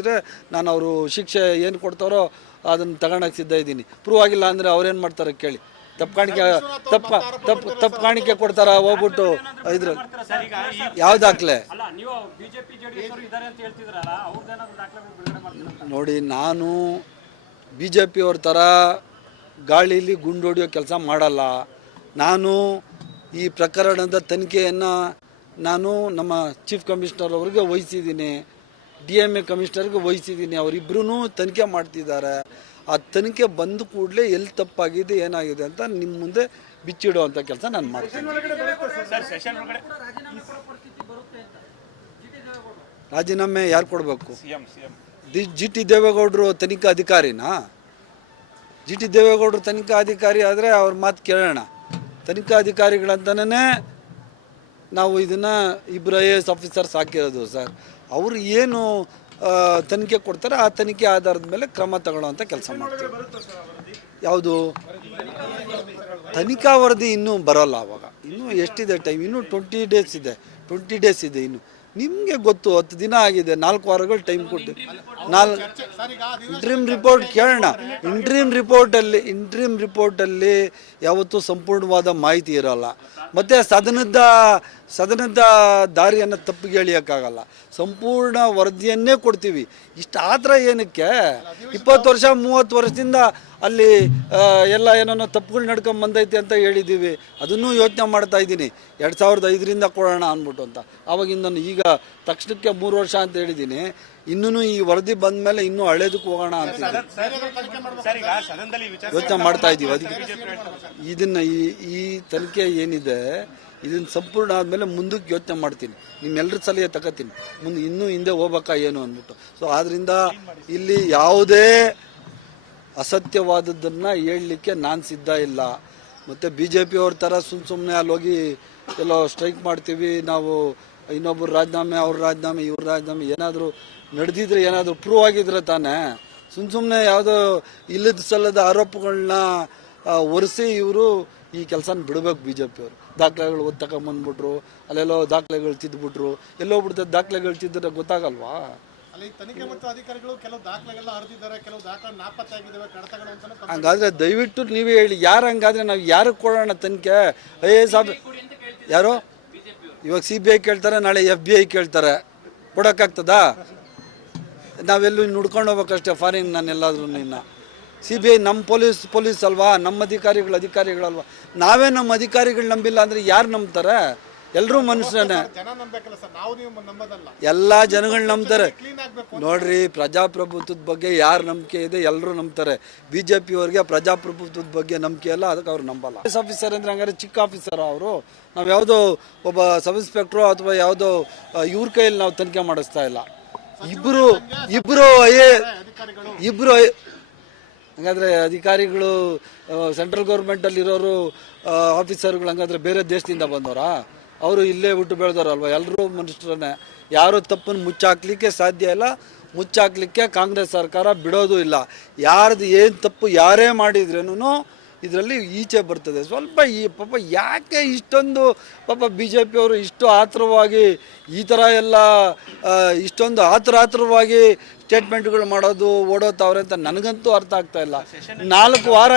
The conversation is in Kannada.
ತೋರಿಸಿದ್ರೆ ನಾನು ಅವರು ಶಿಕ್ಷೆ ಏನು ಕೊಡ್ತಾರೋ ಅದನ್ನು ತಗೊಳಕ್ಕೆ ಸಿದ್ಧ ಇದ್ದೀನಿ. ಪ್ರೂವ್ ಆಗಿಲ್ಲ ಅಂದರೆ ಅವ್ರೇನು ಮಾಡ್ತಾರೆ ಕೇಳಿ. ತಪ್ಪು ಕಾಣಿಕೆ ಕೊಡ್ತಾರ ಹೋಗ್ಬಿಟ್ಟು ಇದ್ರ ಯಾವ ದಾಖಲೆ ನೋಡಿ. ನಾನು BJP ಅವ್ರ ಥರ ಗಾಳಿಲಿ ಗುಂಡು ಹೊಡೆಯೋ ಕೆಲಸ ಮಾಡಲ್ಲ. ನಾನು ಈ ಪ್ರಕರಣದ ತನಿಖೆಯನ್ನು ನಾನು ನಮ್ಮ ಚೀಫ್ ಕಮಿಷನರ್ ಅವ್ರಿಗೆ ವಹಿಸಿದ್ದೀನಿ, DMA ಕಮಿಷನರ್ಗೆ ವಹಿಸಿದ್ದೀನಿ. ಅವರಿಬ್ಬರೂ ತನಿಖೆ ಮಾಡ್ತಿದ್ದಾರೆ. ಆ ತನಿಖೆ ಬಂದ ಕೂಡಲೇ ಎಲ್ಲಿ ತಪ್ಪಾಗಿದೆ ಏನಾಗಿದೆ ಅಂತ ನಿಮ್ಮ ಮುಂದೆ ಬಿಚ್ಚಿಡುವಂಥ ಕೆಲಸ ನಾನು ಮಾಡ್ತೀನಿ. ರಾಜೀನಾಮೆ ಯಾರು ಕೊಡಬೇಕು? GT ದೇವೇಗೌಡರು ತನಿಖಾ ಅಧಿಕಾರಿನಾ? GT ದೇವೇಗೌಡರು ತನಿಖಾ ಅಧಿಕಾರಿ ಆದರೆ ಅವ್ರ ಮಾತು ಕೇಳೋಣ. ತನಿಖಾ ಅಧಿಕಾರಿಗಳಂತನೇ ನಾವು ಇದನ್ನು ಇಬ್ಬರು IAS ಆಫೀಸರ್ಸ್ ಹಾಕಿರೋದು ಸರ್. ಅವರು ಏನು ತನಿಖೆ ಕೊಡ್ತಾರೆ ಆ ತನಿಖೆ ಆಧಾರದ ಮೇಲೆ ಕ್ರಮ ತಗೊಳ್ಳೋವಂಥ ಕೆಲಸ ಮಾಡ್ತೀವಿ. ಯಾವುದು ತನಿಖಾ ವರದಿ ಇನ್ನೂ ಬರೋಲ್ಲ. ಅವಾಗ ಇನ್ನೂ ಎಷ್ಟಿದೆ ಟೈಮ್? ಇನ್ನೂ 20 ಡೇಸ್ ಇದೆ ಇನ್ನು. ನಿಮಗೆ ಗೊತ್ತು 10 ದಿನ ಆಗಿದೆ, 4 ವಾರಗಳು ಟೈಮ್ ಕೊಟ್ಟು ಇಂಟ್ರೀಮ್ ರಿಪೋರ್ಟ್ ಕೇಳೋಣ. ಇಂಟ್ರೀಮ್ ರಿಪೋರ್ಟಲ್ಲಿ ಯಾವತ್ತೂ ಸಂಪೂರ್ಣವಾದ ಮಾಹಿತಿ ಇರೋಲ್ಲ. ಮತ್ತು ಸದನದ ದಾರಿಯನ್ನು ತಪ್ಪಿಗೆ ಎಳೆಯೋಕ್ಕಾಗಲ್ಲ. ಸಂಪೂರ್ಣ ವರದಿಯನ್ನೇ ಕೊಡ್ತೀವಿ. ಇಷ್ಟು ಆತರ ಏನಕ್ಕೆ? 20 ವರ್ಷ 30 ವರ್ಷದಿಂದ ಅಲ್ಲಿ ಎಲ್ಲ ಏನೋ ತಪ್ಪುಗಳು ನಡ್ಕೊಂಡು ಬಂದೈತೆ ಅಂತ ಹೇಳಿದ್ದೀವಿ. ಅದನ್ನೂ ಯೋಚನೆ ಮಾಡ್ತಾ ಇದ್ದೀನಿ 2005ರಿಂದ ಕೊಡೋಣ ಅಂದ್ಬಿಟ್ಟು ಅಂತ. ಆವಾಗಿಂದ ಈಗ ತಕ್ಷಣಕ್ಕೆ 3 ವರ್ಷ ಅಂತ ಹೇಳಿದ್ದೀನಿ. ಇನ್ನೂ ಈ ವರದಿ ಬಂದ ಮೇಲೆ ಇನ್ನೂ ಹಳೇದಕ್ಕೆ ಹೋಗೋಣ ಅಂತ ಯೋಚನೆ ಮಾಡ್ತಾ ಇದ್ದೀವಿ. ಅದಕ್ಕೆ ಇದನ್ನು ಈ ತನಿಖೆ ಏನಿದೆ ಇದನ್ನು ಸಂಪೂರ್ಣ ಆದಮೇಲೆ ಮುಂದಕ್ಕೆ ಯೋಚನೆ ಮಾಡ್ತೀನಿ. ನಿಮ್ಮೆಲ್ಲರ ಸಲಹೆ ತಗೋತೀನಿ. ಮುಂದೆ ಇನ್ನೂ ಹಿಂದೆ ಹೋಗ್ಬೇಕಾ ಏನು ಅಂದ್ಬಿಟ್ಟು. ಸೊ ಆದ್ದರಿಂದ ಇಲ್ಲಿ ಯಾವುದೇ ಅಸತ್ಯವಾದದ್ದನ್ನು ಹೇಳಲಿಕ್ಕೆ ನಾನು ಸಿದ್ಧ ಇಲ್ಲ. ಮತ್ತು BJP ಅವ್ರ ಥರ ಸುಮ್ಮನೆ ಅಲ್ಲಿ ಹೋಗಿ ಎಲ್ಲೋ ಸ್ಟ್ರೈಕ್ ಮಾಡ್ತೀವಿ ನಾವು, ಇನ್ನೊಬ್ಬರು ರಾಜೀನಾಮೆ, ಅವ್ರ ರಾಜೀನಾಮೆ, ಇವ್ರ ರಾಜೀನಾಮೆ ಏನಾದರೂ ನಡೆದಿದ್ರೆ, ಏನಾದರೂ ಪ್ರೂವ್ ಆಗಿದ್ರೆ ತಾನೇ. ಸುಮ್ಮನೆ ಯಾವುದೋ ಇಲ್ಲದ ಸಲ್ಲದ ಆರೋಪಗಳನ್ನ ಒರೆಸಿ ಇವರು ಈ ಕೆಲಸನ ಬಿಡಬೇಕು. BJP ಅವರು ದಾಖಲೆಗಳು ತಗೊಂಬಂದ್ಬಿಟ್ರು, ಅಲ್ಲೆಲ್ಲೋ ದಾಖಲೆಗಳು ತಿದ್ದುಬಿಟ್ರು, ಎಲ್ಲೋ ಬಿಡ್ತದೆ ದಾಖಲೆಗಳು ತಿದ್ದರೆ ಗೊತ್ತಾಗಲ್ವಾ? ಹಂಗಾದ್ರೆ ದಯವಿಟ್ಟು ನೀವೇ ಹೇಳಿ, ಯಾರು ಹಂಗಾದ್ರೆ ನಾವು ಯಾರಿಗೆ ಕೊಡೋಣ ತನಿಖೆ? IAS ಯಾರು ಇವಾಗ CBI ಕೇಳ್ತಾರೆ, ನಾಳೆ FBI ಕೇಳ್ತಾರೆ. ಕೊಡೋಕ್ಕಾಗ್ತದಾ? ನಾವೆಲ್ಲೂ ಹುಡ್ಕೊಂಡು ಹೋಗ್ಬೇಕಷ್ಟೇ ಫಾರಿನ್. ನಾನೆಲ್ಲಾದ್ರೂ ಇನ್ನು CBI ನಮ್ಮ ಪೊಲೀಸ್ ಅಲ್ವಾ, ನಮ್ಮ ಅಧಿಕಾರಿಗಳಲ್ವಾ? ನಾವೇ ನಮ್ಮ ಅಧಿಕಾರಿಗಳು ನಂಬಿಲ್ಲ ಅಂದರೆ ಯಾರು ನಂಬ್ತಾರೆ? ಎಲ್ಲರೂ ಮನುಷ್ಯನೇ. ಎಲ್ಲ ಜನಗಳು ನಂಬ್ತಾರೆ. ನೋಡ್ರಿ, ಪ್ರಜಾಪ್ರಭುತ್ವದ ಬಗ್ಗೆ ಯಾರು ನಂಬಿಕೆ ಇದೆ ಎಲ್ಲರೂ ನಂಬ್ತಾರೆ. BJP ಅವ್ರಿಗೆ ಪ್ರಜಾಪ್ರಭುತ್ವದ ಬಗ್ಗೆ ನಂಬಿಕೆ ಇಲ್ಲ, ಅದಕ್ಕೆ ಅವ್ರು ನಂಬಲ್ಲ. IAS ಆಫೀಸರ್ ಅಂದರೆ ಹಂಗಾರೆ ಚಿಕ್ಕ ಆಫೀಸರ್ ಅವರು. ನಾವು ಯಾವುದೋ ಒಬ್ಬ ಸಬ್ ಇನ್ಸ್ಪೆಕ್ಟ್ರು ಅಥವಾ ಯಾವುದೋ ಇವ್ರ ಕೈಯಲ್ಲಿ ನಾವು ತನಿಖೆ ಮಾಡಿಸ್ತಾ ಇಲ್ಲ. ಇಬ್ಬರು ಹಂಗಾದ್ರೆ ಅಧಿಕಾರಿಗಳು ಸೆಂಟ್ರಲ್ ಗೌರ್ಮೆಂಟಲ್ಲಿರೋರು ಆಫೀಸರ್ಗಳು ಹಂಗಾದ್ರೆ ಬೇರೆ ದೇಶದಿಂದ ಬಂದವರಾ? ಅವರು ಇಲ್ಲೇ ಬಿಟ್ಟು ಬೆಳೆದವರಲ್ವ? ಎಲ್ಲರೂ ಮನುಷ್ಯರನ್ನೇ. ಯಾರು ತಪ್ಪನ್ನು ಮುಚ್ಚಾಕ್ಲಿಕ್ಕೆ ಸಾಧ್ಯ ಇಲ್ಲ, ಮುಚ್ಚಾಕ್ಲಿಕ್ಕೆ ಕಾಂಗ್ರೆಸ್ ಸರ್ಕಾರ ಬಿಡೋದು ಇಲ್ಲ. ಯಾರ್ದು ಏನು ತಪ್ಪು ಯಾರೇ ಮಾಡಿದ್ರೇನು ಇದರಲ್ಲಿ ಈಚೆ ಬರ್ತದೆ. ಸ್ವಲ್ಪ ಈ ಪಾಪ ಯಾಕೆ ಇಷ್ಟೊಂದು BJP ಅವರು ಇಷ್ಟು ಆತುರವಾಗಿ ಈ ಥರ ಎಲ್ಲ ಇಷ್ಟೊಂದು ಆತುರವಾಗಿ ಸ್ಟೇಟ್ಮೆಂಟ್ಗಳು ಮಾಡೋದು, ಓಡೋತಾವ್ರೆ ಅಂತ ನನಗಂತೂ ಅರ್ಥ ಆಗ್ತಾ ಇಲ್ಲ. 4 ವಾರ